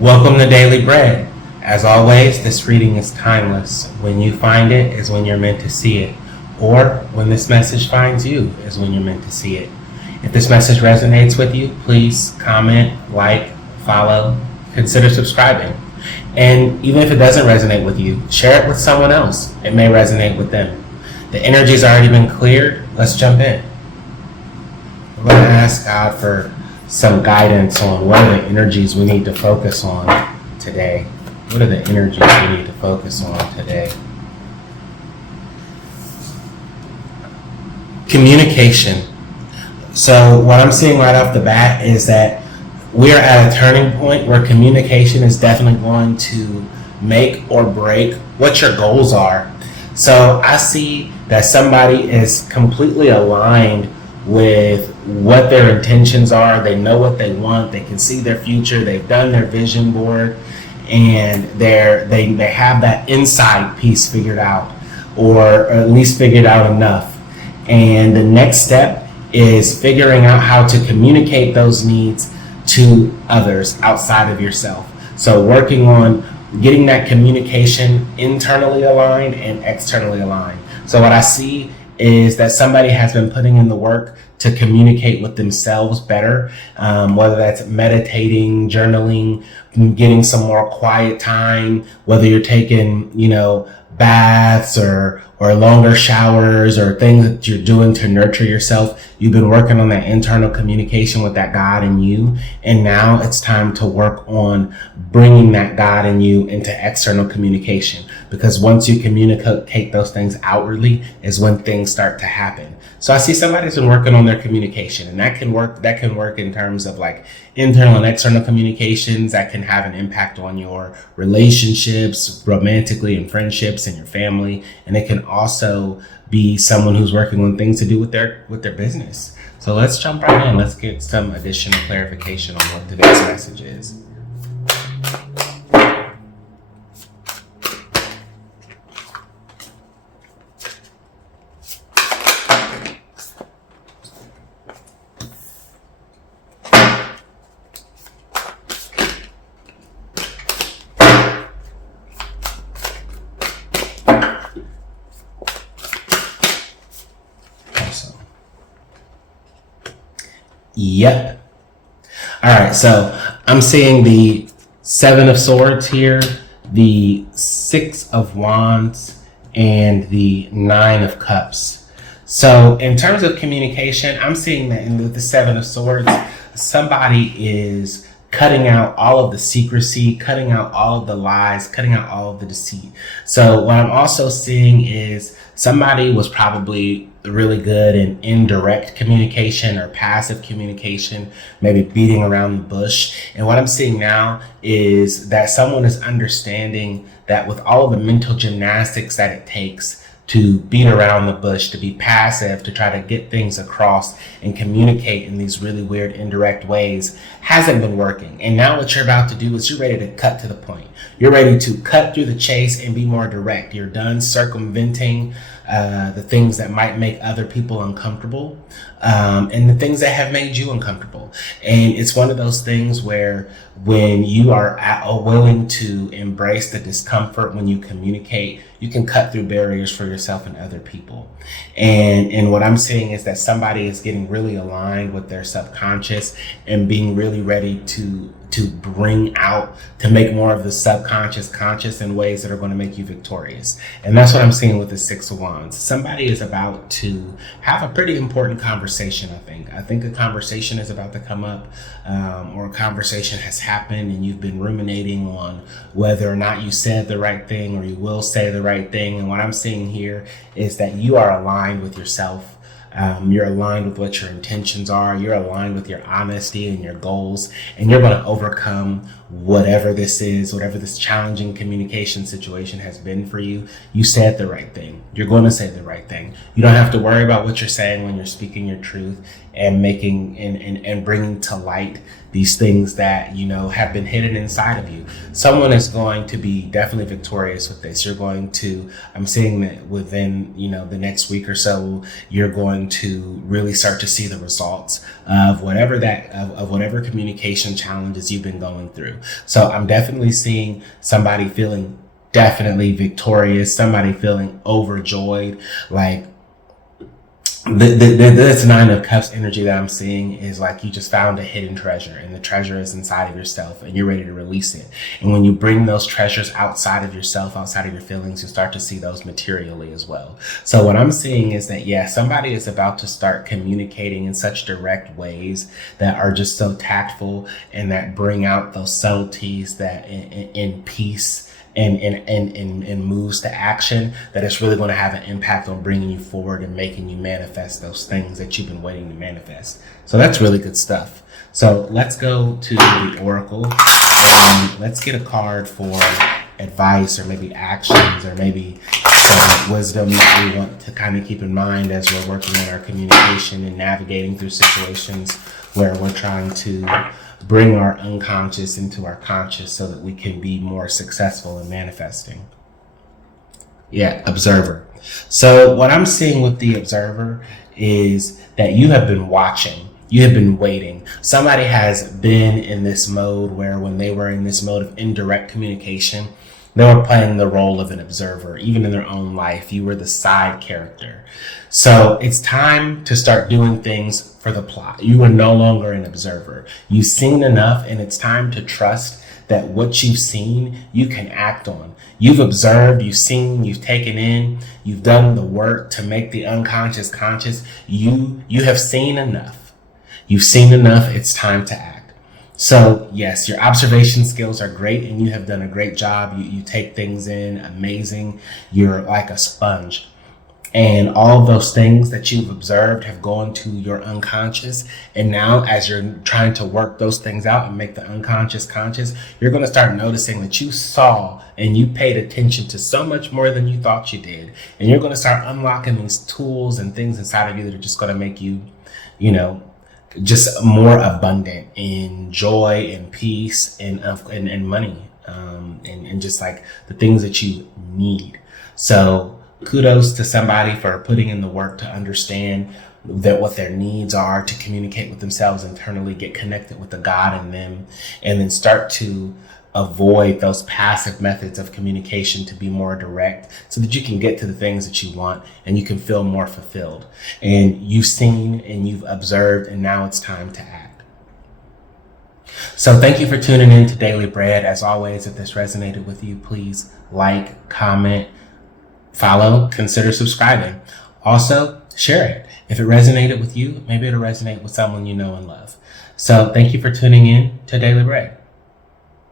Welcome to Daily Bread. As always, this reading is timeless. When you find it is when you're meant to see it, or when this message finds you is when you're meant to see it. If this message resonates with you, please comment, like, follow, consider subscribing. And even if it doesn't resonate with you, share it with someone else. It may resonate with them. The energy's already been cleared. Let's jump in. We're going to ask God for some guidance on what are the energies we need to focus on today. What are the energies we need to focus on today? Communication. So what I'm seeing right off the bat is that we're at a turning point where communication is definitely going to make or break what your goals are. So I see that somebody is completely aligned with what their intentions are. They know what they want. They can see their future. They've done their vision board, and they have that inside piece figured out, or at least figured out enough. And the next step is figuring out how to communicate those needs to others outside of yourself. So working on getting that communication internally aligned and externally aligned. So what I see is that somebody has been putting in the work to communicate with themselves better, whether that's meditating, journaling, getting some more quiet time, whether you're taking, baths or longer showers or things that you're doing to nurture yourself. You've been working on that internal communication with that God in you. And now it's time to work on bringing that God in you into external communication. Because once you communicate those things outwardly is when things start to happen. So I see somebody's been working on their communication, and that can work in terms of like internal and external communications. That can have an impact on your relationships, romantically, and friendships, and your family. And it can also be someone who's working on things to do with their business. So let's jump right in. Let's get some additional clarification on what today's message is. Yep. All right. So I'm seeing the Seven of Swords here, the Six of Wands, and the Nine of Cups. So in terms of communication, I'm seeing that in the Seven of Swords, somebody is cutting out all of the secrecy, cutting out all of the lies, cutting out all of the deceit. So what I'm also seeing is somebody was probably really good in indirect communication or passive communication, maybe beating around the bush. And what I'm seeing now is that someone is understanding that with all of the mental gymnastics that it takes to beat around the bush, to be passive, to try to get things across and communicate in these really weird indirect ways hasn't been working. And now what you're about to do is you're ready to cut to the point. You're ready to cut through the chase and be more direct. You're done circumventing the things that might make other people uncomfortable, and the things that have made you uncomfortable. And it's one of those things where when you are willing to embrace the discomfort, when you communicate, you can cut through barriers for yourself and other people. And what I'm seeing is that somebody is getting really aligned with their subconscious and being really ready to bring out, to make more of the subconscious conscious in ways that are going to make you victorious. And that's what I'm seeing with the Six of Wands. Somebody is about to have a pretty important conversation, I think a conversation is about to come up, or a conversation has happened and you've been ruminating on whether or not you said the right thing or you will say the right thing. And what I'm seeing here is that you are aligned with yourself. You're aligned with what your intentions are. You're aligned with your honesty and your goals, and you're going to overcome whatever this is, whatever this challenging communication situation has been for you. You said the right thing. You're going to say the right thing. You don't have to worry about what you're saying when you're speaking your truth and making and bringing to light these things that, have been hidden inside of you. Someone is going to be definitely victorious with this. You're going to, I'm seeing that within, the next week or so, you're going to really start to see the results of whatever communication challenges you've been going through. So I'm definitely seeing somebody feeling definitely victorious, somebody feeling overjoyed. Like this 9 of Cups energy that I'm seeing is like you just found a hidden treasure, and the treasure is inside of yourself, and you're ready to release it. And when you bring those treasures outside of yourself, outside of your feelings, you start to see those materially as well. So what I'm seeing is that, somebody is about to start communicating in such direct ways that are just so tactful, and that bring out those subtleties that in peace and moves to action, that it's really going to have an impact on bringing you forward and making you manifest those things that you've been waiting to manifest. So that's really good stuff. So let's go to the Oracle and let's get a card for advice, or maybe actions, or maybe wisdom that we want to kind of keep in mind as we're working on our communication and navigating through situations where we're trying to bring our unconscious into our conscious so that we can be more successful in manifesting. Observer. So what I'm seeing with the Observer is that you have been watching. You have been waiting. Somebody has been in this mode where, when they were in this mode of indirect communication, they were playing the role of an observer. Even in their own life, you were the side character. So it's time to start doing things for the plot. You are no longer an observer. You've seen enough, and it's time to trust that what you've seen, you can act on. You've observed, you've seen, you've taken in, you've done the work to make the unconscious conscious. You have seen enough. You've seen enough. It's time to act. So yes, your observation skills are great, and you have done a great job. You take things in amazing. You're like a sponge. And all of those things that you've observed have gone to your unconscious. And now, as you're trying to work those things out and make the unconscious conscious, you're going to start noticing that you saw and you paid attention to so much more than you thought you did. And you're going to start unlocking these tools and things inside of you that are just going to make you, just more abundant in joy and peace and money, and just like the things that you need. So kudos to somebody for putting in the work to understand that what their needs are, to communicate with themselves internally, get connected with the God in them, and then start to avoid those passive methods of communication to be more direct, so that you can get to the things that you want and you can feel more fulfilled. And you've seen and you've observed, and now it's time to act. So thank you for tuning in to Daily Bread. As always, if this resonated with you, please like, comment, follow, consider subscribing. Also, share it. If it resonated with you, maybe it'll resonate with someone you know and love. So thank you for tuning in to Daily Bread.